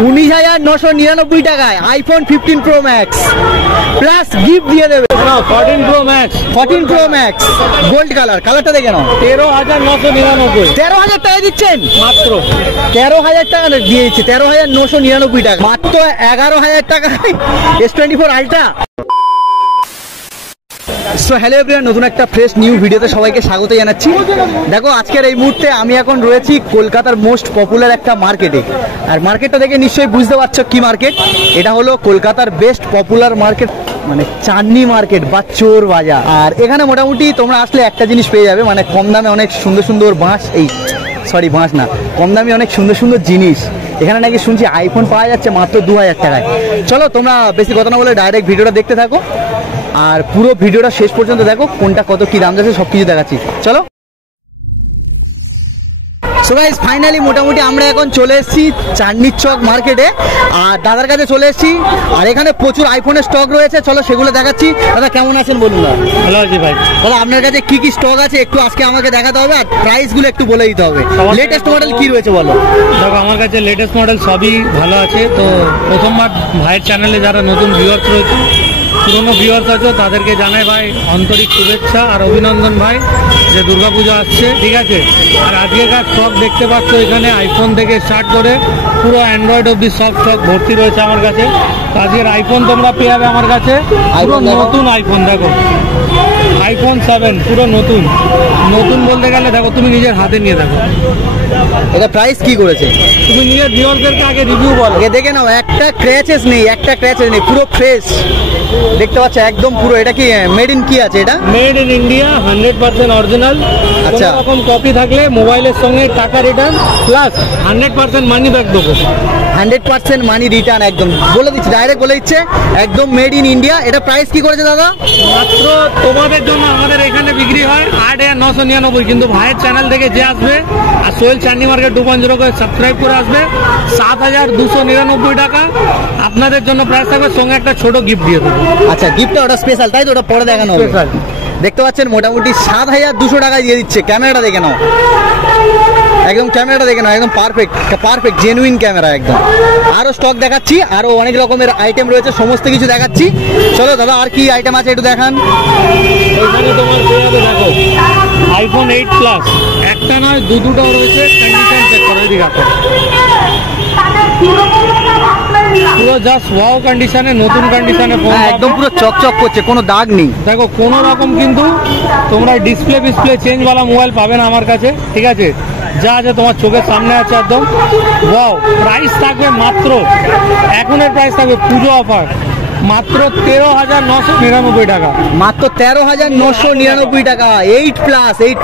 19,999 টাকায় iPhone 15 pro max plus gift দিয়ে দেবে। 14 pro max, 14 pro max gold colour, কালারটা দেখে নাও। 13,999, 13,000 টাকা দিচ্ছেন মাত্র 13,000 টাকা দিয়ে দিচ্ছে। 13,999 টাকা, মাত্র 11,000 টাকায় S24 ultra. So hello everyone, নতুন একটা ফ্রেশ নিউ ভিডিওতে সবাইকে স্বাগত জানাচ্ছি। দেখো আজকের এই মুহূর্তে আমি এখন রয়েছি কলকাতার মোস্ট পপুলার একটা মার্কেটে। আর মার্কেটটা দেখে নিশ্চয়ই বুঝতে পারছো কি মার্কেট। এটা হলো কলকাতার বেস্ট পপুলার মার্কেট, মানে চাঁদনি মার্কেট বা চোর বাজার। আর এখানে মোটামুটি তোমরা আসলে একটা জিনিস পেয়ে যাবে, মানে কম দামে অনেক সুন্দর সুন্দর বাঁশ না, কম দামে অনেক সুন্দর সুন্দর জিনিস। এখানে নাকি শুনছি আইফোন পাওয়া যাচ্ছে মাত্র 2,000 টাকায়। চলো তোমরা বেশি কথা না বলে ডাইরেক্ট ভিডিওটা দেখতে থাকো, আর পুরো ভিডিওটা শেষ পর্যন্ত দেখো, কোনটা কত কি দাম যাচ্ছে সব কিছু দেখাচ্ছি। চলো। সো গাইস ফাইনালি মোটামুটি আমরা এখন চলে এসেছি চাঁদনির চক মার্কেটে, আর দাদার কাছে চলে এসেছি। আর এখানে প্রচুর আইফোনের স্টক রয়েছে, চলো সেগুলো দেখাচ্ছি। দাদা কেমন আছেন বলুন না? ভালো আছি ভাই। দাদা আপনার কাছে কি কি স্টক আছে একটু আজকে আমাকে দেখাতে হবে, আর প্রাইসগুলো একটু বলে দিতে হবে। লেটেস্ট মডেল কি রয়েছে বলো? দেখো আমার কাছে লেটেস্ট মডেল সবই ভালো আছে। তো প্রথমবার ভাইয়ের চ্যানেলে যারা নতুন ভিউয়ার্স রয়েছে, পুরনো ভিউয়ার্স আছে, তাদেরকে জানাই ভাই আন্তরিক শুভেচ্ছা আর অভিনন্দন ভাই, যে দুর্গাপূজা আসছে, ঠিক আছে। আর আজকেকার স্টক দেখতে পাচ্ছ, এখানে আইফোন থেকে স্টার্ট করে পুরো অ্যান্ড্রয়েড অব্দি সব স্টক ভর্তি রয়েছে আমার কাছে। তো আজকের আইফোন তোমরা পেয়ে যাবে আমার কাছে, পুরো নতুন আইফোন। দেখো আইফোন 7 পুরো নতুন। নতুন বলতে গেলে দেখো তুমি নিজের হাতে নিয়ে দেখো এটা প্রাইস কি করেছে, তুমি নিজের ভিউয়ারদেরকে আগে রিভিউ বলো। দেখে নাও, একটা ক্র্যাচেস নেই, একটা ক্র্যাচেস নেই, পুরো ফ্রেশ দেখতে পাচ্ছ একদম পুরো। এটা কি মেড ইন কি আছে? এটা মেড ইন ইন্ডিয়া, 100% অরিজিনাল। আচ্ছা, কোনো রকম কপি থাকলে মোবাইলের সঙ্গে টাকা রিটার্ন প্লাস 100% মানি ব্যাক দেবো। 100% মানি রিটার্ন, একদম বলে দিচ্ছে, ডাইরেক্ট বলে দিচ্ছে একদম মেড ইন ইন্ডিয়া। এটা প্রাইস কি করেছে দাদা? মাত্র তোমাদের জন্য আমাদের এখানে বিক্রি হয় 8,999, কিন্তু ভাইয়ের চ্যানেল থেকে যে আসবে আর সোহেল চাঁদনি মার্কেট 2.0 করে সাবস্ক্রাইব করে আসবে 7,299 টাকা আপনাদের জন্য প্রাইস থাকবে, সঙ্গে একটা ছোট গিফট দিয়ে দেবো। আচ্ছা গিফটটা ওটা স্পেশাল, তাই তো? ওটা পরে দেখানো হবে। দেখতে পাচ্ছেন মোটামুটি 7,200 টাকায় দিয়ে দিচ্ছে। ক্যামেরাটা দেখে নাও, একদম ক্যামেরাটা দেখে নাও, একদম পারফেক্ট জেনুইন ক্যামেরা একদম। আরো স্টক দেখাচ্ছি, আরো অনেক রকমের আইটেম রয়েছে, সমস্ত কিছু দেখাচ্ছি। চলো দাদা আর কি আইটেম আছে একটু দেখান। ওইখানে তোমার পেয়ে যাবে, দেখো আইফোন 8 প্লাস, একটা নয় দুটো রয়েছে। কন্ডিশন চেক করো, এদিকে আসো, পুরো জাস্ট ওয়াও কন্ডিশনে, নতুন কন্ডিশনে ফোন, একদম পুরো চকচক করছে, কোনো দাগ নেই। দেখো কোনো রকম কিন্তু তোমরা ডিসপ্লে চেঞ্জওয়ালা মোবাইল পাবে না আমার কাছে, ঠিক আছে। যা আছে তোমার চোখের সামনে আছে একদম ওয়াও। প্রাইস থাকবে মাত্র, এখনের প্রাইস থাকবে পুজো অফার, মাত্র 13,999 টাকা। মাত্র 13,999 টাকা। 8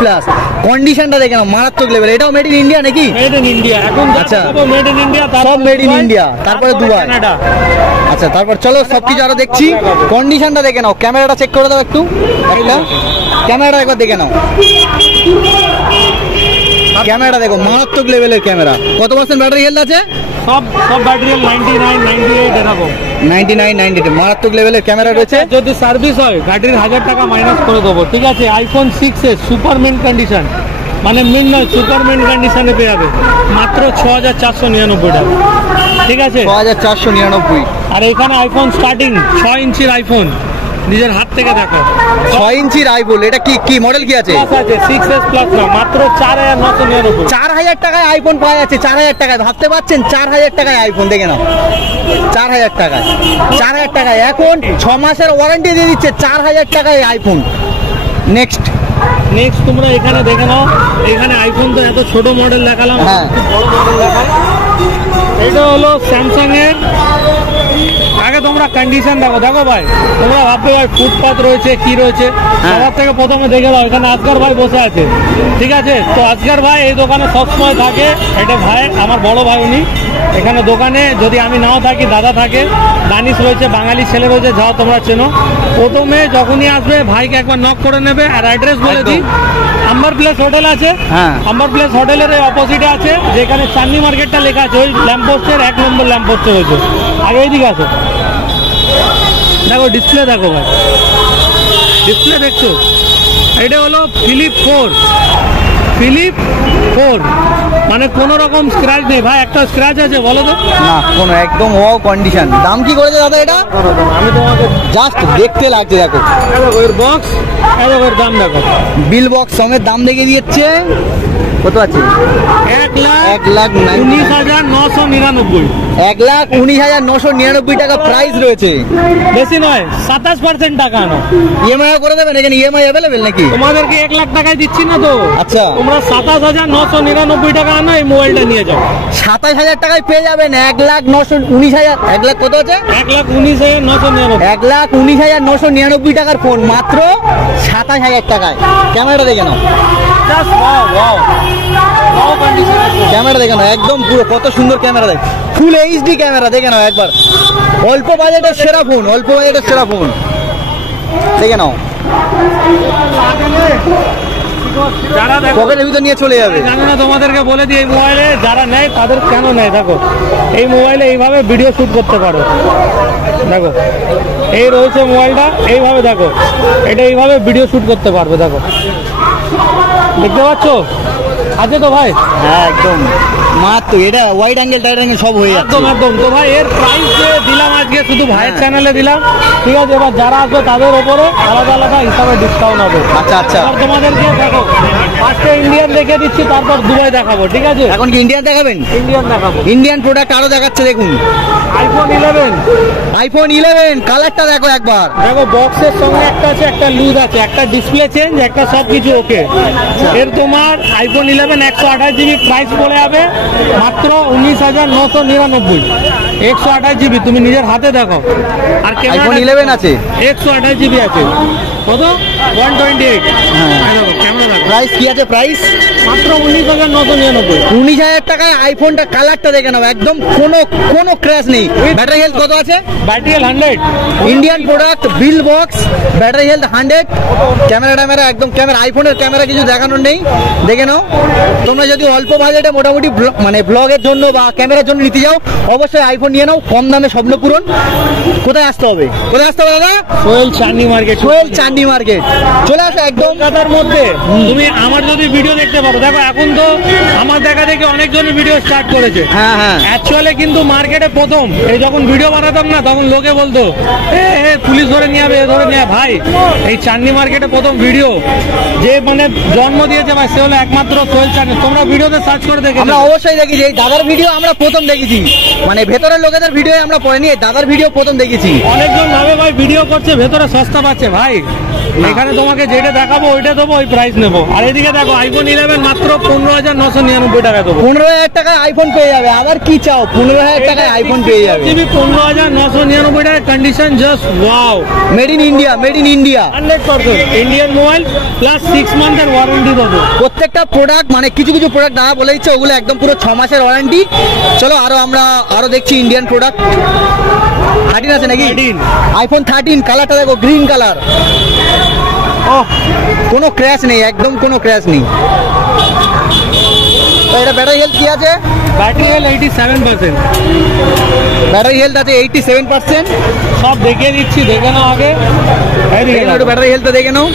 প্লাস কন্ডিশনটা দেখে নাও, মারাত্মক লেভেল। এটাও মেড ইন ইন্ডিয়া নাকি? মেড ইন ইন্ডিয়া এখন। আচ্ছা মেড ইন ইন্ডিয়া, সব মেড ইন ইন্ডিয়া, তারপরে দুবাই। আচ্ছা তারপর চলো সবকিছু আরো দেখছি। কন্ডিশনটা দেখে নাও, ক্যামেরাটা চেক করে দাও একটু, একটা ক্যামেরাটা একবার দেখে নাও। ক্যামেরাটা দেখো, মারাত্মক লেভেলের ক্যামেরা। কত পার্সেন্ট ব্যাটারি হেলথ আছে? সব ব্যাটারি 99, 98 এরকম। 99, 98 মারাত্মক লেভেলের ক্যামেরা রয়েছে। যদি সার্ভিস হয় গাড়ির 1,000 টাকা মাইনাস করে দেবো, ঠিক আছে। IPhone 6s super mint condition, মানে মেন নয় সুপার মেন কন্ডিশনে পেয়ে যাবে মাত্র 6,499 টাকা, ঠিক আছে। 6,499। আর এখানে আইফোন স্টার্টিং 6 ইঞ্চির আইফোন, নিজের হাত থেকে দেখো 6 ইঞ্চির আইফোন। এটা কি মডেল কি আছে? 6s প্লাস না, মাত্র 4,999। 4,000 টাকায় আইফোন পাওয়া যাচ্ছে, 4,000 টাকায়। ভাবতে পারছেন 4,000 টাকায় আইফোন, দেখে নাও 4,000 টাকায়। 4,000 টাকায় এখন 6 মাসের ওয়ারেন্টি দিয়ে দিচ্ছে, 4,000 টাকায় আইফোন। নেক্সট তোমরা এখানে দেখে নাও, এখানে আইফোন তো এত ছোট মডেল দেখালাম, বড় মডেল দেখায়। এটা হলো স্যামসাং এর। আগে তোমরা কন্ডিশন দেখো ভাই, তোমরা ভাববে ভাই ফুটপাথ রয়েছে কি রয়েছে, সবার থেকে প্রথমে দেখে দাও এখানে আজকার ভাই বসে আছে, ঠিক আছে। তো আজকার ভাই এই দোকানে সবসময় থাকে, এটা ভাই আমার বড় ভাই, উনি এখানে দোকানে, যদি আমি নাও থাকি দাদা থাকে, দানিশ রয়েছে, বাঙালি ছেলে রয়েছে, যাও তোমরা চেনো। প্রথমে যখনই আসবে ভাইকে একবার নক করে নেবে। আর অ্যাড্রেস বলে দিই, আম্বার প্লেস হোটেল আছে, আম্বার প্লেস হোটেলের অপোজিটে আছে, যেখানে চাঁদনি মার্কেটটা লেখা আছে, ওই ল্যাম্পপোস্টের 1 নম্বর ল্যাম্পপোস্টে রয়েছে। আর এইদিকে আছে, দেখো ডিসপ্লে দেখো ভাই, ডিসপ্লে দেখছো, এটা হলো ফিলিপ 4 ফিলিপ 4, মানে কোনো রকম স্ক্র্যাচ নেই ভাই। একটা স্ক্র্যাচ আছে বলো তো? না, কোনো একদম ওয়াও কন্ডিশন। দাম কি করেছে দাদা এটা? আমি তোমাকে জাস্ট দেখতে লাগছে, দেখো দেখো এর বক্স, দেখো এর দাম দেখো, বিল বক্স সমেত দাম দেখে দিচ্ছে। কত আছে? 1,19,999। 1,19,999 টাকা প্রাইস রয়েছে। বেশি নয়, 27% টাকা আনো। ইএমআই করে দেবেন? এখানে ইএমআই অ্যাভেলেবেল নাকি? তোমাদেরকে 1 লাখ টাকায় দিচ্ছি না তো। আচ্ছা, তোমরা 27,999 টাকা আনো, এই মোবাইলটা নিয়ে যাও। 27,000 টাকায় পেয়ে যাবেন 1,19,000। 1 লাখ কত আছে? 1,19,999। 1,19,999 টাকার ফোন মাত্র 27,000 টাকায়। ক্যামেরাটা দেখে নাও, just wow wow wow condition. Camera দেখে নাও, একদম পুরো কত সুন্দর ক্যামেরা। দেখ, ফুল এইচডি ক্যামেরা দেখে নাও একবার। অল্প বাজেটের সেরা ফোন, অল্প বাজেটের সেরা ফোন দেখে নাও। যারা দেখো পকেটের ভিতর নিয়ে চলে যাবে। জানো না, তোমাদেরকে বলে দিই, এই মোবাইলে যারা নেয় তাদের কেন নেয় দেখো। এই মোবাইলে এইভাবে ভিডিও শুট করতে পারো, দেখো এই রয়েছে মোবাইলটা, এইভাবে দেখো, এটা এইভাবে ভিডিও শুট করতে পারবে, দেখো দেখতে পাচ্ছ? আছে তো ভাই? হ্যাঁ একদম মাত্র। এটা ওয়াইড অ্যাঙ্গেল টাইট অ্যাঙ্গেল সব হয়ে যাচ্ছে। একদম একদম। তো ভাই এর প্রাইস যে দিলাম আজকে শুধু ভাইয়ের চ্যানেলে দিলাম, ঠিক আছে? এবার যারা আসবে তাদের ওপরে আলাদা আলাদা হিসাবে ডিসকাউন্ট হবে। আচ্ছা আচ্ছা, এবার তোমাদেরকে দেখো, ফার্স্টে ইন্ডিয়ান দেখে দিচ্ছি, তারপর দুবাই দেখাবো, ঠিক আছে? এখন কি ইন্ডিয়ান দেখাবেন? ইন্ডিয়ান দেখাবো। ইন্ডিয়ান প্রোডাক্ট আরো দেখাচ্ছে, দেখুন আইফোন 11। আইফোন 11 কালারটা দেখো একবার। দেখো বক্সের সঙ্গে একটা আছে, একটা লুজ আছে, একটা ডিসপ্লে চেঞ্জ, একটা সবকিছু ওকে। এর তোমার আইফোন 11 128 জিবি প্রাইস পড়ে যাবে মাত্র 19,999। 128 জিবি, তুমি নিজের হাতে দেখো। আর আইফোন 11 আছে, 128 জিবি আছে, কত? 128। হ্যাঁ। দেখো ক্যামেরা দেখো, প্রাইস কি আছে? প্রাইস মাত্র 19,999। 19,000 টাকায় আইফোনটা কালারটা দেখে নাও, একদম কোনো ক্র্যাশ নেই। ব্যাটারি হেলথ কত আছে? Battery 100। Indian product, bill box, battery health 100। Camera একদম ক্যামেরা, আইফোনের ক্যামেরা কিছু দেখানোর নেই, দেখে নাও। তোমরা যদি অল্প বাজেটে মোটামুটি মানে ব্লগের জন্য বা ক্যামেরার জন্য নিতে যাও, অবশ্যই আইফোন নিয়ে নাও, কম দামে স্বপ্ন পূরণ। কোথায় আসতে হবে? কোথায় আসতে হবে দাদা? সোহেল চাঁদনি মার্কেট। সোহেল চাঁদনি মার্কেট চলে আসো একদম। কলকাতার মধ্যে তুমি আমার যদি ভিডিও দেখতে পারো, দেখো এখন তো আমার দেখা দেখে অনেকজনই ভিডিও স্টার্ট করেছে। হ্যাঁ হ্যাঁ, অ্যাকচুয়ালি কিন্তু মার্কেটে প্রথম এই যখন ভিডিও বানাতাম না, তখন লোকে বলতো এ পুলিশ ধরে নিয়ে যাবে, এ ধরে নিয়ে যাবে। ভাই এই চাঁদনি মার্কেটে প্রথম ভিডিও যে মানে জন্ম দিয়েছে ভাই, সে হলো একমাত্র সোহেল চাঁদনি। তোমরা ভিডিওতে সার্চ করে দেখে আমরা অবশ্যই দেখেছি। এই দাদার ভিডিও আমরা প্রথম দেখেছি, মানে ভেতরের লোকেদের ভিডিও আমরা পড়েনি, এই দাদার ভিডিও প্রথম দেখেছি। অনেকজন ভাবে ভাই ভিডিও করছে ভেতরে সস্তা পাচ্ছে, ভাই এখানে তোমাকে যেটা দেখাবো ওইটা দেবো, ওই প্রাইস নেবো। আর এদিকে দেখো আইফোন 11 মাত্র 15,999 টাকা দেবো। 15,000 টাকায় আইফোন পেয়ে যাবে, আবার কি চাও? 15,000 টাকায় আইফোন পেয়ে যাবে। 15,999 টাকা, condition just wow. Made in India, made in India 100% Indian mobile plus 6 মান্থের ওয়ারেন্টি দেবো। প্রত্যেকটা প্রোডাক্ট, মানে কিছু কিছু প্রোডাক্ট দাদা বলে দিচ্ছে, ওগুলো একদম পুরো 6 মাসের ওয়ারেন্টি। চলো আমরা আরো দেখছি ইন্ডিয়ান প্রোডাক্ট। 13 আছে নাকি? 13। আইফোন 13 কালারটা দেখো, গ্রিন কালার। কোনো ক্র্যাশ নেই, একদম কোনো ক্র্যাশ নেই। তো এটা ব্যাটারি হেলথ কি আছে? Battery health 87%। ব্যাটারি হেলথ আছে 87%। সব দেখিয়ে দিচ্ছি, দেখে নাও আগে। ব্যাটারি হেলথ দেখে নাও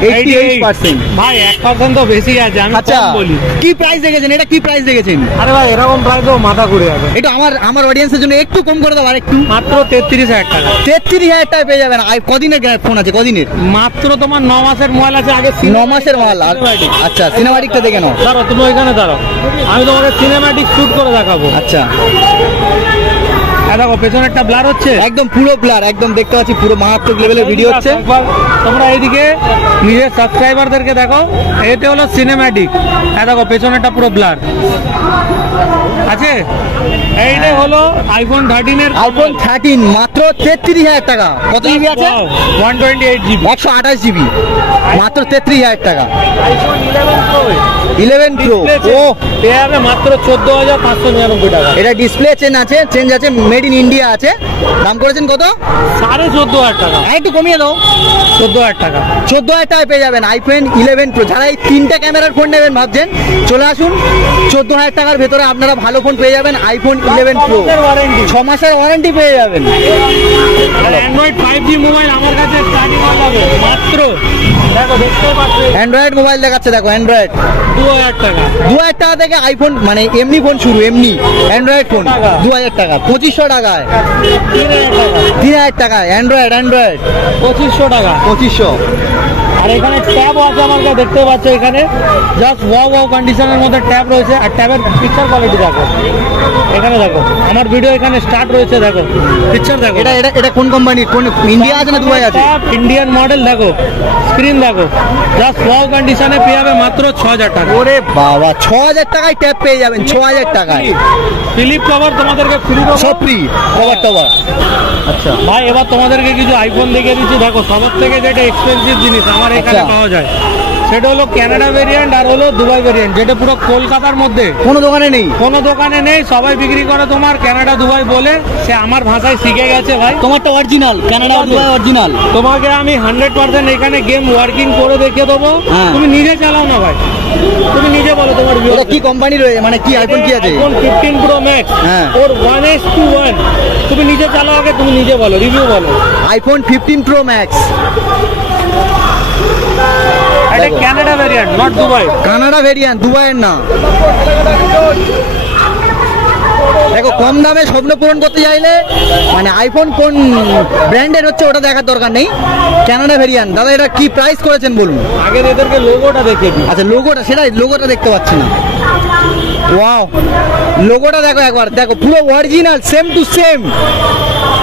88%। ভাই 1% তো বেশি আছে, আমি আচ্ছা কম বলি। কি প্রাইস দেখেছেন? এটা কি প্রাইস দেখেছেন? আরে ভাই এরকম প্রাইস তো মাথা ঘুরে যাবে। এটা আমার অডিয়েন্সের জন্য একটু কম করে দাও, আর একটু। মাত্র 33,000 টাকা। 33,000 টাকায় পেয়ে যাবেন। কদিনের ফোন আছে? কদিনের? মাত্র তোমার 9 মাসের মোবাইল আছে। আগে 9 মাসের মাল। আচ্ছা, সিনেমাটিকটা দেখে নাও। দাঁড়াও, তুমি ওইখানে দাঁড়াও, আমি তোমাকে সিনেম্যাটিক শুট করে দেখাবো। আচ্ছা দেখো পেছনে একটা ব্লার হচ্ছে, একদম পুরো ব্লার, একদম দেখতে পাচ্ছি পুরো মারাত্মক লেভেলের ভিডিও হচ্ছে। একবার তোমরা এইদিকে নিজের সাবস্ক্রাইবারদেরকে দেখো, এটা হলো সিনেম্যাটিক। দেখো পেছনেটা পুরো ব্লার আছে। এইটা হলো আইফোন 13 আইফোন 13 মাত্র 33,000 টাকা। কত জিবি আছে? 128 জিবি, 128 জিবি, মাত্র 33,000 টাকা। আইফোন 11 প্রো 11 প্রো ও পেয়ে যাবে মাত্র 14,599 টাকা। এটা ডিসপ্লে চেঞ্জ আছে, মেড ইন ইন্ডিয়া আছে। দাম করেছেন কত? 14,500 টাকা। একটু কমিয়ে দাও। 14,000 টাকা। 14,000 টাকায় পেয়ে যাবেন আইফোন 11 প্রো। যারা এই 3টা ক্যামেরার ফোন নেবেন ভাবছেন, চলে আসুন। 14,000 টাকার ভেতরে আপনারা ভালো ফোন পেয়ে যাবেন। আইফোন 11 প্রো 6 মাসের ওয়ারেন্টি পেয়ে যাবেন। আর অ্যান্ড্রয়েড 5G মোবাইল আমার কাছে স্টার্টিং হয়ে যাবে মাত্র দেখো দেখতে পাচ্ছ অ্যান্ড্রয়েড মোবাইল দেখাচ্ছে, দেখো অ্যান্ড্রয়েড 2000 টাকা। 2000 টাকা থেকে আইফোন মানে এমনি ফোন শুরু, এমনি অ্যান্ড্রয়েড ফোন 2000 টাকা, 2500 টাকায়, 3000 টাকায় অ্যান্ড্রয়েড 2500 টাকা। 2500। আর এখানে ট্যাবও আছে আমার কাছে, দেখতে পাচ্ছ এখানে জাস্ট ওয়াও কন্ডিশনের মধ্যে ট্যাব রয়েছে। আর ট্যাবের পিকচার কোয়ালিটি দেখো, এখানে দেখো আমার ভিডিও এখানে স্টার্ট রয়েছে, দেখো পিকচার দেখো। এটা এটা এটা কোন কোম্পানির, কোন ইন্ডিয়া আছে না দুবাই আছে? ট্যাব ইন্ডিয়ান মডেল, দেখো স্ক্রিন দেখো, জাস্ট ওয়াও কন্ডিশনে পেয়ে যাবে মাত্র 6000 টাকা। ওরে বাবা, 6000 টাকায় ট্যাব পেয়ে যাবেন, 6000 টাকায়। ফিলিপ কভার তোমাদেরকে ফ্রি, সব ফ্রি, কভার টভার। আচ্ছা ভাই এবার তোমাদেরকে কিছু আইফোন দেখিয়ে দিচ্ছি। দেখো সবার থেকে যেটা এক্সপেন্সিভ জিনিস আমার এখানে পাওয়া যায় সেটা হলো কানাডা ভেরিয়েন্ট আর হলো দুবাই ভেরিয়েন্ট, যেটা পুরো কলকাতার মধ্যে কোনো দোকানে নেই, কোনো দোকানে নেই। সবাই বিক্রি করে তোমার কানাডা দুবাই বলে, সে আমার ভাষায় শিখে গেছে ভাই। তোমারটা অরিজিনাল, কানাডা দুবাই অরিজিনাল। তোমাকে আমি 100% এখানে গেম ওয়ার্কিং করে দেখিয়ে দেবো, তুমি নিজে চালাও না ভাই, তুমি নিজে বলো তোমার এটা কি কোম্পানি রয়েছে, মানে কি আইফোন কি আছে? আইফোন 15 প্রো ম্যাক্স ওর 1:1। তুমি নিজে চালাও আগে, তুমি নিজে বলো, রিভিউ বলো। আইফোন 15 প্রো ম্যাক্স, এটা Canada variant, not Dubai. Canada variant, দুবাইয়ের না। দেখো কম দামে স্বপ্ন পূরণ করতে চাইলে মানে আইফোন কোন ব্র্যান্ডের হচ্ছে ওটা দেখার দরকার নেই, কানাডা ভেরিয়েন্ট। দাদা এটা কি প্রাইস করেছেন বলুন? আগে এদেরকে লোগোটা দেখিয়ে দিই। আচ্ছা লোগোটা, সেটাই লোগোটা দেখতে পাচ্ছি না। ওয়াও, লোগোটা দেখো একবার, দেখো পুরো original, same to same.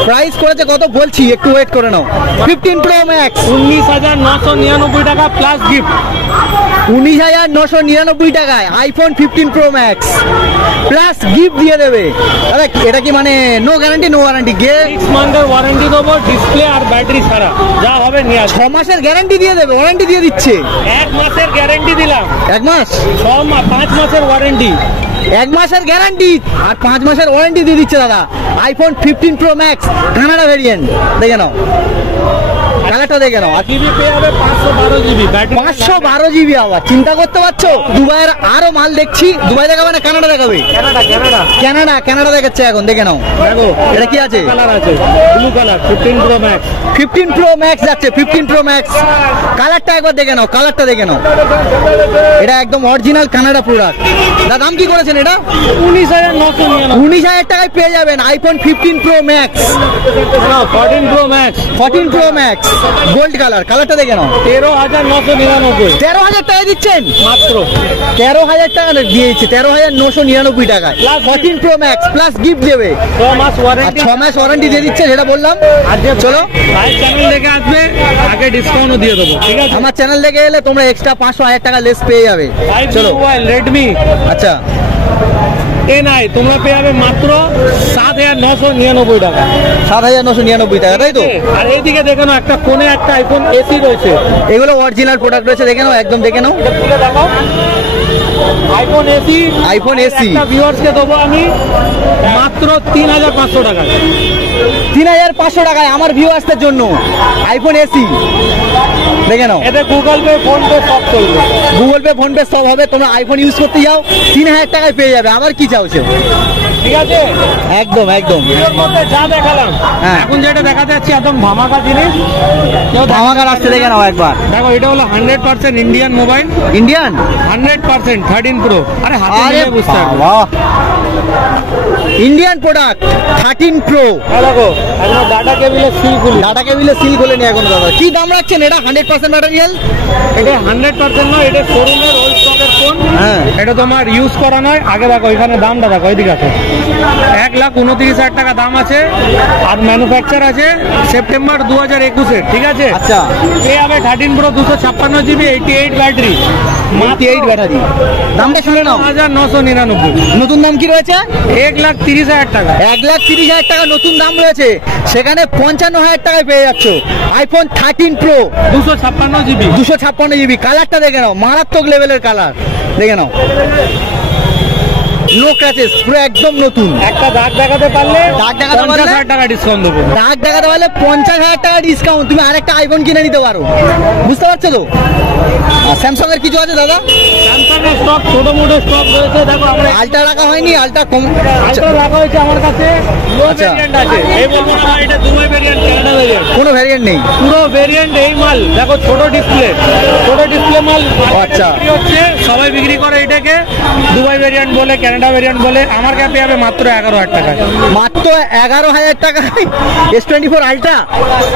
Price করেছে কত বলছি, একটু ওয়েট করে নাও। 15 প্রো ম্যাক্স 19,999 টাকা প্লাস গিফট। 19,999 টাকায় iPhone 15 pro max plus gift দিয়ে দেবে। দাদা এটা কি মানে নো গ্যারান্টি নো ওয়ারেন্টি? 6 মান্থের ওয়ারেন্টি দেবো, ডিসপ্লে আর ব্যাটারি ছাড়া যা হবে নিয়ে আসো। 6 মাসের গ্যারান্টি দিয়ে দেবে, ওয়ারেন্টি দিয়ে দিচ্ছে। 1 মাসের গ্যারান্টি দিলাম, 1 মাস, 5 মাসের ওয়ারেন্টি। 1 মাসের গ্যারান্টি আর 5 মাসের ওয়ারেন্টি দিয়ে দিচ্ছে দাদা। IPhone 15 pro max Canada variant, দেখে নাও কালারটা, দেখে নাও। জিবি পেয়ে যাবে 512 জিবি, 512 জিবি। আবার চিন্তা করতে পারছো, দুবাইয়ের আরো মাল দেখছি। দুবাই দেখাবে না কানাডা দেখাবে? কানাডা দেখাচ্ছে এখন, দেখে নাও। দেখো এটা কি আছে? কালার আছে blue colour, 15 pro max. 15 pro max যাচ্ছে, 15 প্রো ম্যাক্স। কালারটা একবার দেখে নাও, কালারটা দেখে নাও। এটা একদম অরিজিনাল কানাডা প্রোডাক্ট। দাম কি করেছেন এটা? 19,999। 19,000 টাকায় পেয়ে যাবেন iPhone 15 pro max. 14 pro max, 14 pro max gold colour. কালারটা দেখে নাও। 13,999 13,000 টাকা দিচ্ছেন মাত্র। 13,000 টাকা দিয়ে দিচ্ছে, 13,999 টাকায় 14 প্রো ম্যাক্স প্লাস গিফট দেবে। 6 মাস ওয়ারেন্টি, 6 মাস ওয়ারেন্টি দিয়ে দিচ্ছে, যেটা বললাম। আর যে চলো ভাই চ্যানেল দেখে আসবে আগে ডিসকাউন্টও দিয়ে দেবো, ঠিক আছে? আমার চ্যানেল দেখে এলে তোমরা এক্সট্রা 500-1000 টাকা লেস পেয়ে যাবে। চলো মোবাইল রেডমি আচ্ছা NI তোমরা পেয়ে যাবে মাত্র 7,999 টাকা। 7,999 টাকা, তাই তো? আর এইদিকে দেখে নাও, একটা কোণে একটা আইফোন এসি রয়েছে। এগুলো অরিজিনাল প্রোডাক্ট রয়েছে, দেখে নাও, একদম দেখে নাও। দেখো আইফোন এসি, আইফোন এসি একটা ভিউয়ার্সকে দেবো আমি মাত্র 3,500 টাকা। 3,500 টাকায় আমার ভিউয়ার্সদের জন্য আইফোন এসি, দেখে নাও। এতে গুগল পে ফোন পে সব চলবে, গুগল পে ফোন পে সব হবে। তোমরা আইফোন ইউজ করতে যাও, 3,000 টাকায় পেয়ে যাবে। আবার কি চাওছো? ঠিক আছে? একদম একদম। ভিডিওর মধ্যে যা দেখালাম, হ্যাঁ। এখন যেটা দেখাতে যাচ্ছি একদম ধামাকা জিনিস। ধামাকার আসছে, দেখে নাও একবার। দেখো এটা হলো 100% ইন্ডিয়ান মোবাইল, ইন্ডিয়ান 100% 13 প্রো। আরে হাতে আরে নিয়ে বুঝতে পারবে। বাবা, ইন্ডিয়ান প্রোডাক্ট 13 প্রো। দেখো এখন ডাটা কেবিলে সিল খুলি, ডাটা কেবিলে সিল খোলেনি এখনো দাদা। কি দাম রাখছেন এটা? 100% ম্যাটেরিয়াল? এটা 100% নয়, এটা শোরুমের ওল্ড স্টকের ফোন। হ্যাঁ, এটা তোমার ইউজ করা নয়। আগে দেখো এখানে দামটা দেখো, এইদিকে আছে 1,29,000 টাকা দাম আছে। আর ম্যানুফ্যাকচার আছে সেপ্টেম্বর 2021-এর, ঠিক আছে? আচ্ছা। পেয়ে যাবে 13 প্রো 256 জিবি, 88 ব্যাটারি, 88 ব্যাটারি। দামটা শুনে নাও। 9,999। নতুন দাম কি রয়েছে? 1,30,000 টাকা। 1,30,000 টাকা নতুন দাম রয়েছে, সেখানে 55,000 টাকায় পেয়ে যাচ্ছ আইফোন 13 প্রো 256 জিবি, 256 জিবি। কালারটা দেখে নাও, মারাত্মক লেভেলের কালার, দেখে নাও। নো ক্র্যাচেস, পুরো একদম নতুন। একটা দাগ দেখাতে পারলে দাগ দেখাতে পারলে 50,000 টাকা ডিসকাউন্ট দেবো। দাগ দেখাতে পারলে 50,000 টাকা ডিসকাউন্ট, তুমি আরেকটা আইফোন কিনে নিতে পারো। বুঝতে পারছো তো? স্যামসাং এর কিছু আছে দাদা? স্যামসাং এর স্টক ছোট মোটো স্টক রয়েছে। দেখো আমরা আলট্রা রাখা হয়নি, আলট্রা কম আলট্রা রাখা হয়েছে আমার কাছে লো আচ্ছা। ভেরিয়েন্ট আছে, এই বলবো না ভাই এটা দুবাই ভেরিয়েন্ট, কানাডা ভেরিয়েন্ট, কোনো ভ্যারিয়েন্ট নেই। পুরো ভেরিয়েন্ট এই মাল। দেখো ছোট ডিসপ্লে মাল আচ্ছা। বিক্রি হচ্ছে, সবাই বিক্রি করে এটাকে দুবাই ভেরিয়েন্ট বলে, কানাডা ভেরিয়েন্ট বলে। আমার কাছে পেয়ে যাবে মাত্র 11,000 টাকায়। মাত্র 11,000 টাকায় S24 আলট্রা,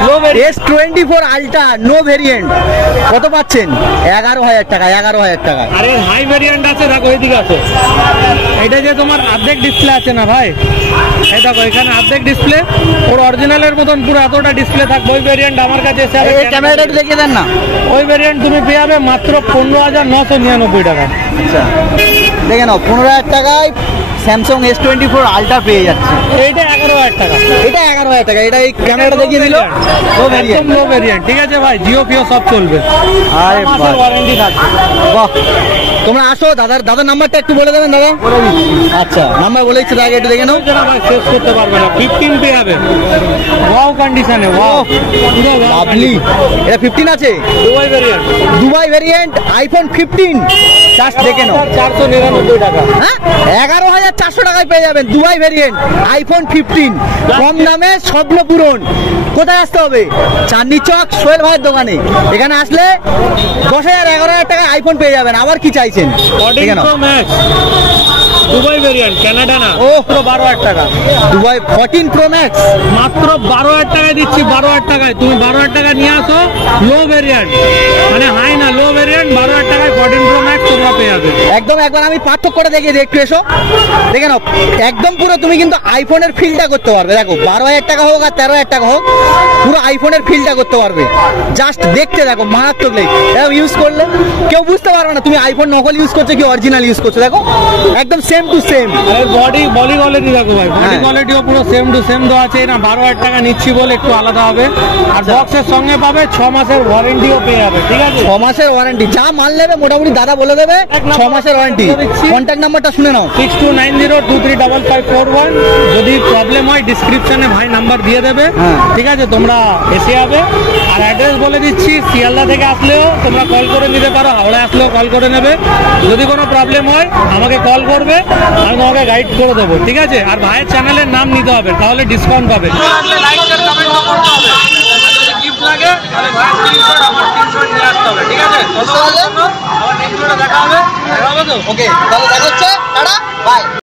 লো S24 আলট্রা নো ভেরিয়েন্ট কত পাচ্ছেন? 11,000 টাকা, 11,000 টাকা। আরে হাই ভেরিয়েন্ট আছে, দেখো এইদিকে আছে। এটা যে তোমার অর্ধেক ডিসপ্লে আছে না ভাই, এই দেখো এখানে অর্ধেক ডিসপ্লে, ওর অরিজিনালের মতন পুরো এতটা ডিসপ্লে থাকবে। ওই ভেরিয়েন্ট আমার কাছে এসে এই ক্যামেরাটা একটু দেখিয়ে দেন না। ওই ভেরিয়েন্ট তুমি পেয়ে যাবে মাত্র 15,999 টাকা। আচ্ছা দেখে নাও, 15,000 টাকায় স্যামসাং S24 আলট্রা পেয়ে যাচ্ছে। এইটা 11,000 টাকা। এটা 11,000 টাকা। এটা এই ক্যামেরাটা দেখিয়ে দিল, একদম লো ভেরিয়েন্ট, ঠিক আছে ভাই, জিও ফিও সব চলবে। আরে বাহ, ওয়ারেন্টি থাকবে। বাহ। তোমরা আসো, দাদার নাম্বারটা একটু বলে দেবেন দাদা। আচ্ছা নাম্বার বলে দিচ্ছি, আগে একটু দেখে নাও। ভাই শেষ করতে পারবে না, 15 পেয়ে যাবে, ওয়াও কন্ডিশনে, ওয়াও পুরো লাভলি। এটা 15 আছে, Dubai variant, Dubai variant iPhone 15। Just দেখে নাও, 499 টাকা। হ্যাঁ 11,400 টাকায় পেয়ে যাবেন দুবাই ভেরিয়েন্ট আইফোন 15, কম দামে স্বপ্ন পূরণ। কোথায় আসতে হবে? চাঁদনি চক সোহেল ভাইয়ের দোকানে। এখানে আসলে 10,000 11,000 টাকায় আইফোন পেয়ে যাবেন। আবার কি চাইছেন? 14 Pro Max Dubai variant, Canada না, ও পুরো 12,000 টাকা। দুবাই 14 প্রো ম্যাক্স মাত্র 12,000 টাকায় দিচ্ছি, 12,000 টাকায়। তুমি 12,000 টাকা নিয়ে আসো, লো ভেরিয়েন্ট, মানে হাই না, লো ভেরিয়েন্ট 12,000 টাকায় 14 Pro Max তোমরা পেয়ে যাবে। একদম। একবার আমি পার্থক্যটা দেখিয়ে দিই, একটু এসো দেখে নাও। একদম পুরো তুমি কিন্তু আইফোনের ফিলটা করতে পারবে। দেখো 12,000 টাকা হোক আর 13,000 টাকা হোক, পুরো আইফোনের ফিলটা করতে পারবে। জাস্ট দেখতে দেখো, মারাত্মক লেগে ইউজ করলে কেউ বুঝতে পারবে না তুমি আইফোন নকল ইউজ করছো কি অরিজিনাল ইউজ করছো। দেখো একদম সেম টু সেম। আর বডি কোয়ালিটি দেখো ভাই, বডি কোয়ালিটিও পুরো সেম টু সেম দেওয়া আছে। না 12,000 টাকা নিচ্ছি বলে একটু আলাদা হবে। আর বক্সের সঙ্গে পাবে 6 মাসের ওয়ারেন্টিও পেয়ে যাবে, ঠিক আছে? 6 মাসের ওয়ারেন্টি, যা মাল নেবে মোটামুটি দাদা বলে দেবে 6 মাসের ওয়ারেন্টি। কন্ট্যাক্ট নাম্বারটা শুনে নাও, 6290235541। যদি প্রবলেম হয় ডিসক্রিপশনে ভাই নাম্বার দিয়ে দেবে, ঠিক আছে? তোমরা এসে যাবে। আর অ্যাড্রেস বলে দিচ্ছি, শিয়ালদা থেকে আসলেও তোমরা কল করে নিতে পারো, হাওড়ায় আসলেও কল করে নেবে। যদি কোনো প্রবলেম হয় আমাকে কল করবে, আমি তোমাকে গাইড করে দেবো, ঠিক আছে? আর ভাইয়ের চ্যানেলের নাম নিতে হবে, তাহলে ডিসকাউন্ট পাবে। গিফট লাগে তাহলে ভাইয়ের স্ক্রিনশট আমার স্ক্রিনশট নিয়ে আসতে হবে, ঠিক আছে? আবার নেক্সট ভিডিওতে দেখা হবে। ওকে তাহলে দেখা হচ্ছে, টাটা বাই।